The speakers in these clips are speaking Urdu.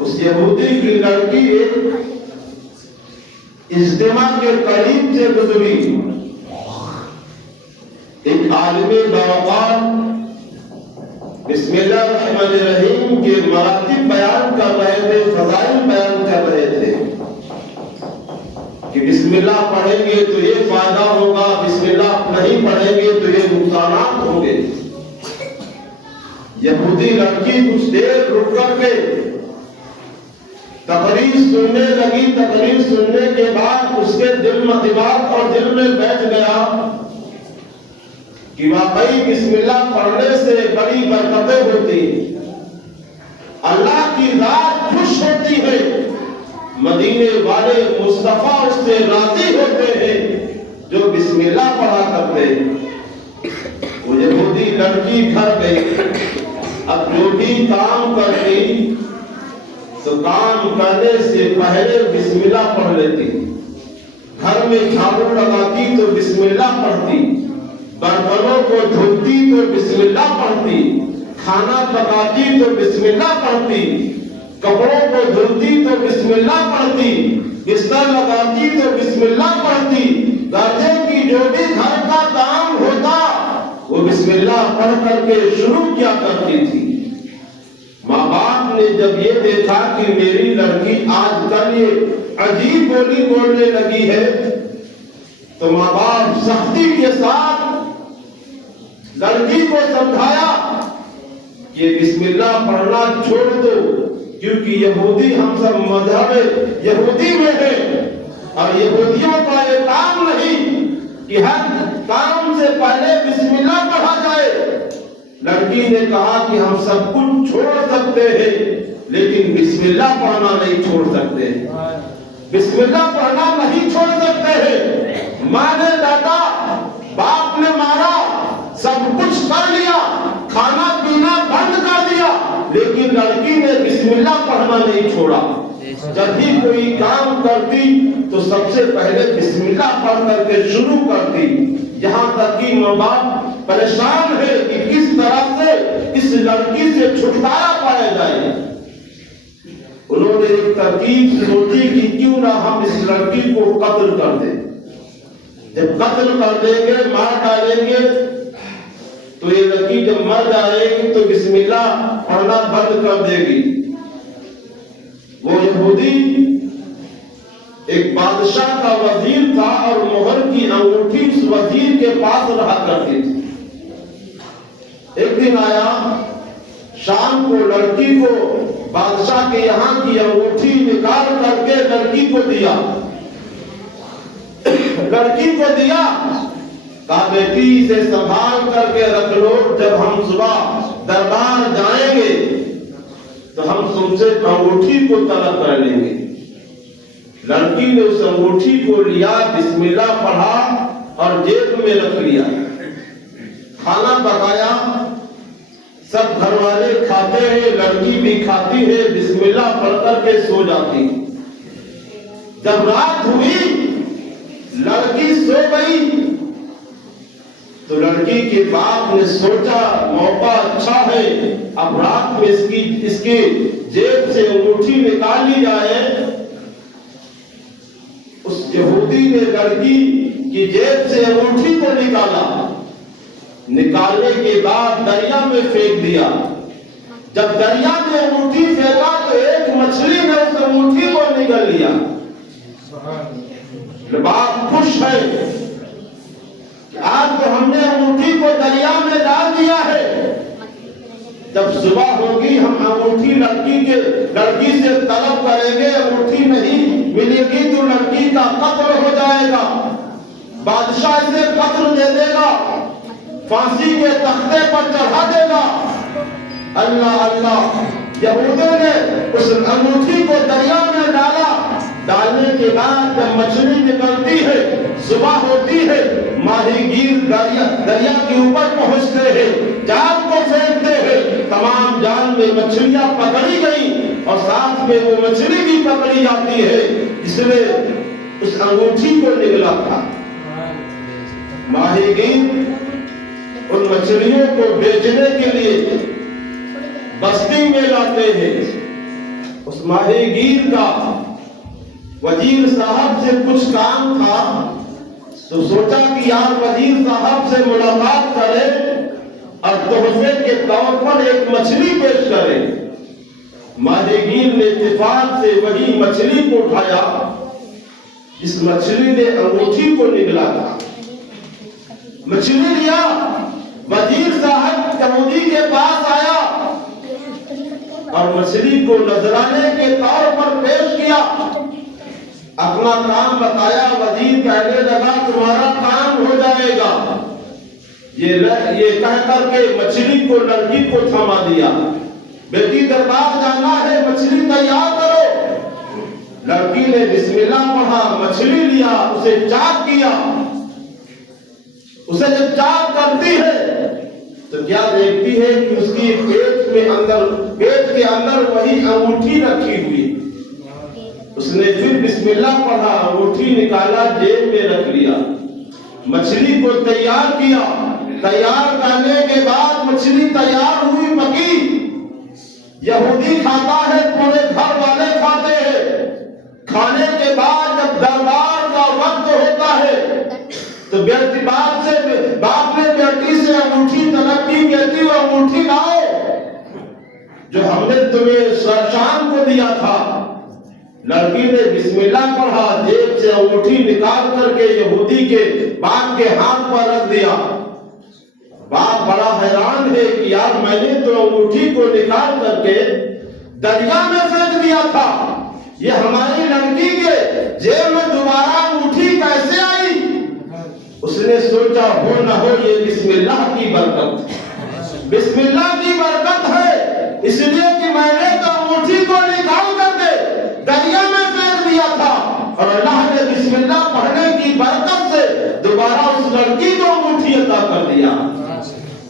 اس یہودی کی لڑکی ایک اجتماع کے قریب سے گزری. ایک عالم باوقار بسم اللہ الرحمن الرحیم کے مراتب بیان کر رہے تھے، فضائل بیان کر رہے تھے کہ بسم اللہ پڑھیں گے تو یہ فائدہ ہوگا، بسم اللہ نہیں پڑھیں گے تو یہ نقصانات ہوں گے. یہودی لڑکی کچھ دیر رک کر کے تقریر سننے لگی. تقریر سننے کے بعد اس کے دماغ اور دل میں بیٹھ گیا کہ واقعی بسم اللہ پڑھنے سے بڑی برکتیں ہوتی ہیں، اللہ کی ذات خوش ہوتی ہے، مدینے والے مصطفیٰ اس سے راضی ہوتے ہیں جو بسم اللہ پڑھا کرتے ہیں. وہ یہودی لڑکی گھر گئی. اب جو بھی کام کرتی تو کام کرنے سے پہلے بسم اللہ پڑھ لیتی. گھر میں جھاڑو لگاتی تو بسم اللہ پڑھتی، برتنوں کو دھوتی تو بسم اللہ پڑھتی، کھانا پکاتی تو بسم اللہ پڑھتی، کپڑوں کو دھلتی تو بسم اللہ پڑھتی، بستر لگاتی تو بسم اللہ پڑھتی. درجے کی جو بھی گھر کا کام ہوتا وہ بسم اللہ پڑھ کر کے شروع کیا کرتی تھی. ماں باپ نے جب یہ دیکھا کہ میری لڑکی آج کل یہ عجیب بولی بولنے لگی ہے تو ماں باپ سختی کے ساتھ لڑکی کو سمجھایا کہ بسم اللہ پڑھنا چھوڑ دو، کیونکہ یہودی ہم سب مذہب یہودی میں ہیں اور یہودیوں کا یہ کام نہیں کہ ہر کام سے پہلے بسم اللہ پڑھا جائے. لڑکی نے کہا کہ ہم سب کچھ چھوڑ سکتے ہیں لیکن بسم اللہ پڑھنا نہیں چھوڑ سکتے. بسم اللہ پڑھنا نہیں چھوڑ سکتے ہیں. ماں نے ڈانٹا، باپ نے مارا، سب کچھ کر لیا، کھانا پینا بند کر دیا، لیکن لڑکی نے بسم اللہ پڑھنا نہیں چھوڑا. جب بھی کوئی کام کرتی تو سب سے پہلے بسم اللہ پڑھ کر کے شروع کرتی. یہاں تک کہ ماں باپ پریشان ہے کہ کس طرح سے اس لڑکی سے چھٹکارا پایا جائے. انہوں نے ایک ترکیب سوچی کہ کیوں نہ ہم اس لڑکی کو قتل کر دیں. جب قتل کر دیں گے، مار ڈالیں گے تو یہ لڑکی جب مر جائے گی تو بسم اللہ پڑھنا بند کر دے گی. وہ یہودی ایک بادشاہ کا وزیر تھا اور مہر کی انگوٹھی اس وزیر کے پاس رہا کرتی تھی. ایک دن آیا شام کو، لڑکی کو بادشاہ کے یہاں کی انگوٹھی نکال کر کے لڑکی کو دیا. لڑکی کو دیا، کہا بیٹی اسے سنبھال کر کے رکھ لو، جب ہم صبح دربار جائیں گے تو ہم تم سے انگوٹھی کو طلب کر لیں گے. لڑکی نے اس انگوٹھی کو لیا، بسم اللہ پڑھا اور جیب میں رکھ لیا. کھانا پکایا، سب گھر والے کھاتے ہیں، لڑکی بھی کھاتی ہے، بسم اللہ پڑھ کر کے سو جاتی. جب رات ہوئی لڑکی سو گئی تو لڑکی کے باپ نے سوچا موقع اچھا ہے، اب رات میں اس کی جیب سے انگوٹھی نکال لی جائے. اس یہودی نے لڑکی کی جیب سے انگوٹھی کو نکالا. نکالنے کے بعد دریا میں پھینک دیا. جب دریا میں انگوٹھی پھینکا تو ایک مچھلی نے اس انگوٹھی کو نگل لیا. باپ خوش ہے کہ آج تو ہم نے انگوٹھی کو دریا میں ڈال دیا ہے، جب صبح ہوگی ہم انگوٹھی لڑکی سے طلب کریں گے، انگوٹھی نہیں ملے گی تو لڑکی کا قتل ہو جائے گا، بادشاہ اسے قتل دے دے گا، پھانسی کے تختے پر چڑھا دے گا. اللہ اللہ، یہودیوں نے اس انگوٹھی کو دریا میں ڈالا. ڈالنے کے بعد جب مچھلی نکلتی ہے، صبح ہوتی ہے، ماہی گیر دریا کے اوپر پہنچتے ہیں، جال کو پھینکتے ہیں، تمام جال میں مچھلیاں پکڑی گئی اور ساتھ میں وہ مچھلی بھی پکڑی جاتی ہے جس نے اس انگوٹھی کو نگلا تھا. ماہی گیر ان مچھلیوں کو بیچنے کے لیے بستی میں لاتے ہیں. اس ماہی گیر کا وزیر صاحب سے کچھ کام تھا، تو سوچا کہ یار وزیر صاحب سے ملاقات کرے اور تحفے کے طور پر ایک مچھلی پیش کرے۔ ماہی گیر نے اتفاق سے وہی مچھلی کو اٹھایا جس مچھلی نے انگوٹھی کو نگلا تھا۔ مچھلی لیا، وزیر صاحب یہودی کے پاس آیا اور مچھلی کو نذرانے کے طور پر پیش کیا، اپنا کام بتایا۔ وزیر کہنے لگا تمہارا کام ہو جائے گا، یہ کہہ کر کے مچھلی کو لڑکی کو تھما دیا۔ بیٹی دربار جانا ہے، مچھلی تیار کرو۔ لڑکی نے بسم اللہ پڑھا، مچھلی لیا، اسے چاک کیا۔ اسے جب چاک کرتی ہے تو کیا دیکھتی ہے کہ اس کی پیٹ کے اندر وہی انگوٹھی رکھی ہوئی۔ اس نے پھر بسم اللہ پڑھا، انگوٹھی نکالا، جیب میں رکھ لیا، مچھلی کو تیار کیا۔ تیار کرنے کے بعد مچھلی تیار ہوئی، پکی۔ یہودی کھاتا ہے، پورے گھر والے کھاتے ہیں۔ کھانے کے بعد جب دربار کا وقت ہوتا ہے تو باپ نے بیٹی سے انگوٹھی طلب کی، بیٹی وہ انگوٹھی لاؤ جو ہم نے تمہیں شام کو دیا تھا۔ لڑکی نے بسم اللہ پڑھا، جیب سے انگوٹھی نکال کر کے یہودی کے باپ کے ہاتھ پر رکھ دیا۔ باپ بڑا حیران ہے کہ یار میں نے تو انگوٹھی کو نکال کر کے دریا میں پھینک دیا تھا، یہ ہماری لڑکی کے جیب میں دوبارہ انگوٹھی کیسے آئی؟ اس نے سوچا ہو نہ ہو یہ بسم اللہ کی برکت، بسم اللہ کی برکت ہے، اس لیے کہ میں نے تو انگوٹھی کو نکال کر کے دریا میں پھینک دیا تھا اور اللہ نے بسم اللہ پڑھنے کی برکت سے دوبارہ اس لڑکی کو انگوٹھی عطا کر دیا۔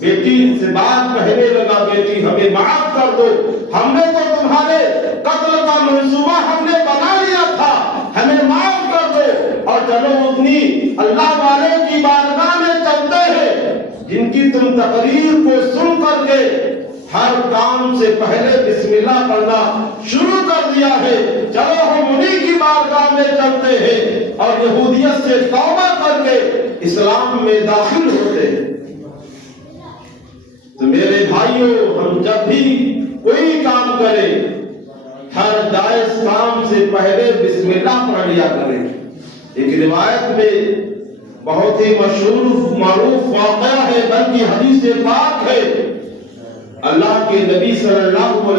بیٹی سے بات کہنے لگا، بیٹی ہمیں معاف کر دو، ہم نے تو تمہارے قتل کا منصوبہ ہم نے بنا لیا تھا، ہمیں معاف کر دو اور چلو اتنی اللہ والے کی بارگاہ میں چلتے ہیں جن کی تم تقریر کو سن کر کے ہر کام سے پہلے بسم اللہ پڑھنا شروع کر دیا ہے، چلو ہم انہی کی بارگاہ میں چلتے ہیں اور یہودیت سے توبہ کر کے اسلام میں داخل ہوتے ہیں۔ تو میرے بھائیوں، ہم جب بھی کوئی کام کریں ہر جائز کام سے پہلے بسم اللہ پڑھ لیا کریں۔ ایک روایت میں بہت ہی مشہور معروف واقعہ ہے، بلکہ حدیث پاک ہے، اللہ کے نبی صلی اللہ علیہ وسلم